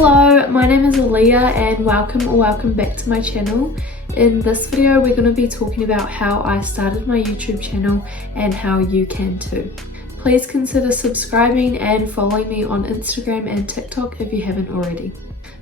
Hello, my name is Aaliyah and welcome back to my channel. In this video we're going to be talking about how I started my YouTube channel and how you can too. Please consider subscribing and following me on Instagram and TikTok if you haven't already.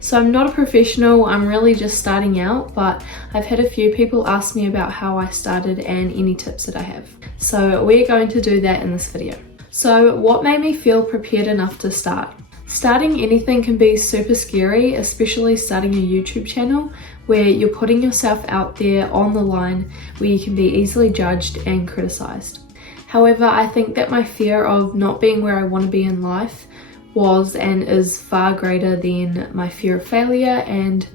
So I'm not a professional, I'm really just starting out, but I've had a few people ask me about how I started and any tips that I have. So we're going to do that in this video. So what made me feel prepared enough to start? Starting anything can be super scary, especially starting a YouTube channel where you're putting yourself out there on the line where you can be easily judged and criticized. However, I think that my fear of not being where I want to be in life was and is far greater than my fear of failure and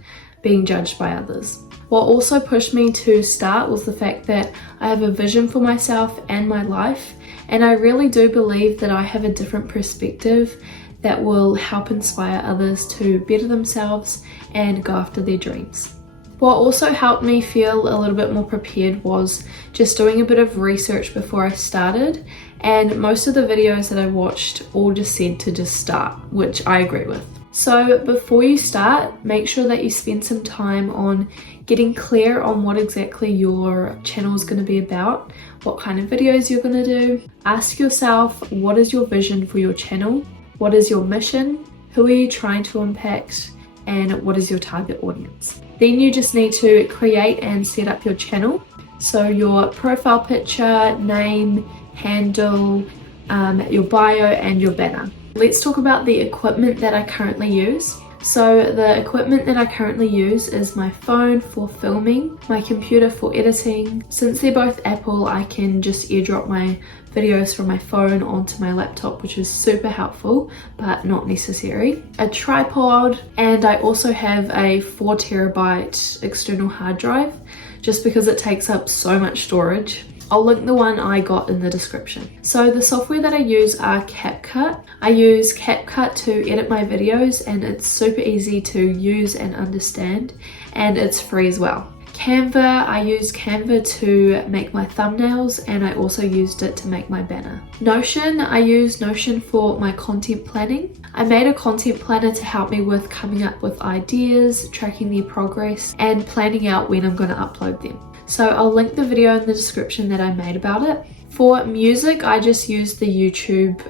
being judged by others. What also pushed me to start was the fact that I have a vision for myself and my life, and I really do believe that I have a different perspective that will help inspire others to better themselves and go after their dreams. What also helped me feel a little bit more prepared was just doing a bit of research before I started, and most of the videos that I watched all just said to just start, which I agree with. So before you start, make sure that you spend some time on getting clear on what exactly your channel is going to be about, what kind of videos you're going to do. Ask yourself, what is your vision for your channel? What is your mission? Who are you trying to impact? And what is your target audience? Then you just need to create and set up your channel. So your profile picture, name, handle, your bio and your banner. Let's talk about the equipment that I currently use. So the equipment that I currently use is my phone for filming, my computer for editing. Since they're both Apple, I can just airdrop my videos from my phone onto my laptop, which is super helpful, but not necessary. A tripod, and I also have a 4 terabyte external hard drive, just because it takes up so much storage. I'll link the one I got in the description. So the software that I use are CapCut. I use CapCut to edit my videos, and it's super easy to use and understand, and it's free as well. Canva, I use Canva to make my thumbnails, and I also used it to make my banner. Notion, I use Notion for my content planning. I made a content planner to help me with coming up with ideas, tracking their progress, and planning out when I'm going to upload them. So I'll link the video in the description that I made about it. For music, I just use the YouTube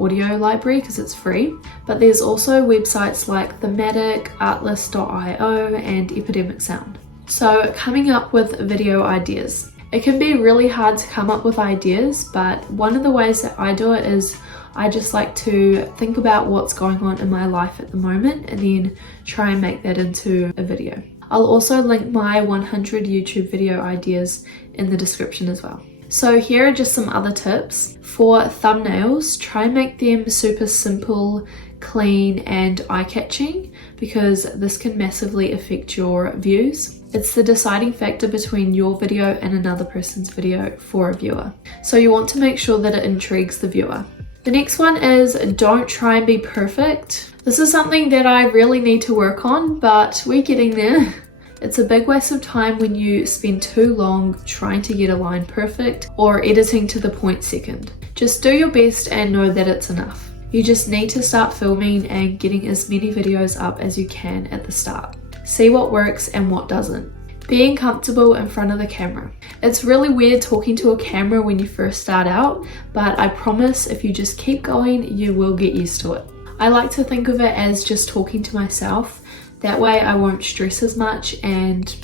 audio library because it's free, but there's also websites like Thematic, Artlist.io and Epidemic Sound. So coming up with video ideas. It can be really hard to come up with ideas, but one of the ways that I do it is I just like to think about what's going on in my life at the moment and then try and make that into a video. I'll also link my 100 YouTube video ideas in the description as well. So here are just some other tips. For thumbnails, try and make them super simple, clean and eye-catching, because this can massively affect your views. It's the deciding factor between your video and another person's video for a viewer. So you want to make sure that it intrigues the viewer. The next one is don't try and be perfect. This is something that I really need to work on, but we're getting there. It's a big waste of time when you spend too long trying to get a line perfect or editing to the point second. Just do your best and know that it's enough. You just need to start filming and getting as many videos up as you can at the start. See what works and what doesn't. Being comfortable in front of the camera. It's really weird talking to a camera when you first start out, but I promise if you just keep going, you will get used to it. I like to think of it as just talking to myself. That way I won't stress as much and...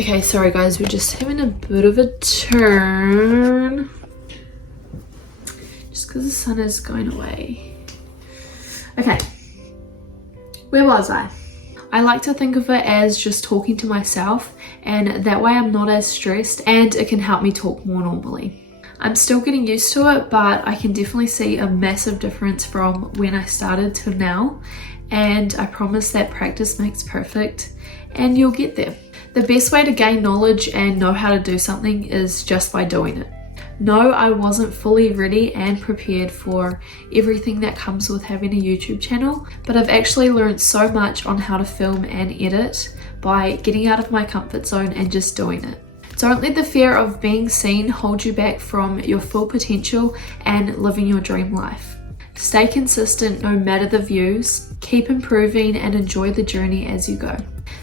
Okay, sorry guys, we're just having a bit of a turn. Just because the sun is going away. Okay, where was I? I like to think of it as just talking to myself, and that way I'm not as stressed and it can help me talk more normally. I'm still getting used to it, but I can definitely see a massive difference from when I started to now, and I promise that practice makes perfect and you'll get there. The best way to gain knowledge and know how to do something is just by doing it. No, I wasn't fully ready and prepared for everything that comes with having a YouTube channel, but I've actually learned so much on how to film and edit by getting out of my comfort zone and just doing it. Don't let the fear of being seen hold you back from your full potential and living your dream life. Stay consistent no matter the views, keep improving and enjoy the journey as you go.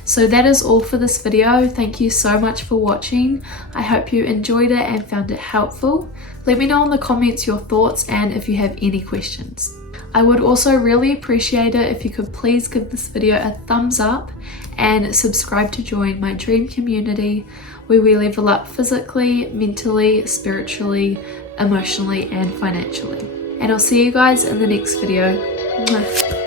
So that is all for this video. Thank you so much for watching. I hope you enjoyed it and found it helpful. Let me know in the comments your thoughts and if you have any questions. I would also really appreciate it if you could please give this video a thumbs up and subscribe to join my dream community where we level up physically, mentally, spiritually, emotionally and financially. And I'll see you guys in the next video. Mwah.